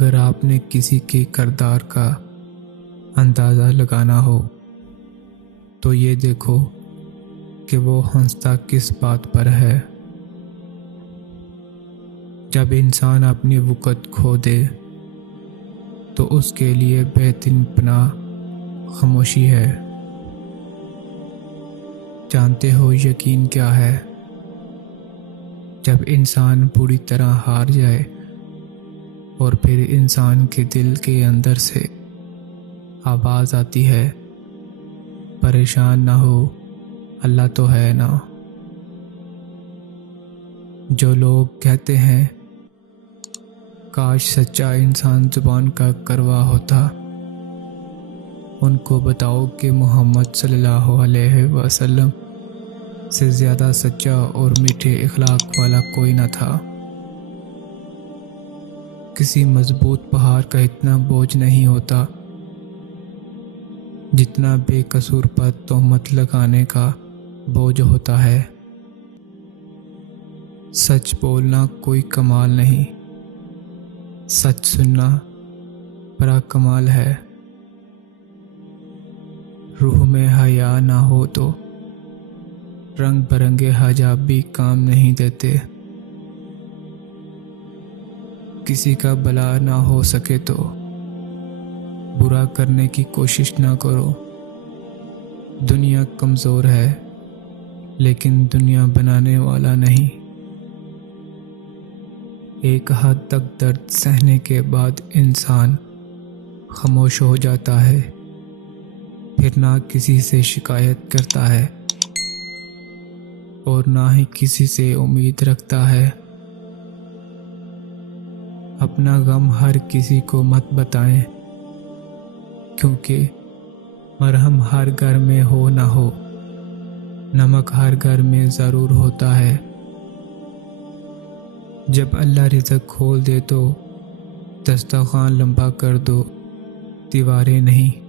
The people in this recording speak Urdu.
اگر آپ نے کسی کے کردار کا اندازہ لگانا ہو تو یہ دیکھو کہ وہ ہنستا کس بات پر ہے۔ جب انسان اپنی وقت کھو دے تو اس کے لیے بہترین پناہ خاموشی ہے۔ جانتے ہو یقین کیا ہے؟ جب انسان پوری طرح ہار جائے اور پھر انسان کے دل کے اندر سے آواز آتی ہے، پریشان نہ ہو، اللہ تو ہے نا۔ جو لوگ کہتے ہیں کاش سچا انسان زبان کا کروا ہوتا، ان کو بتاؤ کہ محمد صلی اللہ علیہ وسلم سے زیادہ سچا اور میٹھے اخلاق والا کوئی نہ تھا۔ کسی مضبوط پہاڑ کا اتنا بوجھ نہیں ہوتا جتنا بے قصور پر تہمت لگانے کا بوجھ ہوتا ہے۔ سچ بولنا کوئی کمال نہیں، سچ سننا بڑا کمال ہے۔ روح میں حیا نہ ہو تو رنگ برنگے حجاب بھی کام نہیں دیتے۔ کسی کا بھلا نہ ہو سکے تو برا کرنے کی کوشش نہ کرو۔ دنیا کمزور ہے لیکن دنیا بنانے والا نہیں۔ ایک حد تک درد سہنے کے بعد انسان خاموش ہو جاتا ہے، پھر نہ کسی سے شکایت کرتا ہے اور نہ ہی کسی سے امید رکھتا ہے۔ اپنا غم ہر کسی کو مت بتائیں، کیونکہ مرہم ہر گھر میں ہو نہ ہو، نمک ہر گھر میں ضرور ہوتا ہے۔ جب اللہ رزق کھول دے تو دسترخوان لمبا کر دو، دیواریں نہیں۔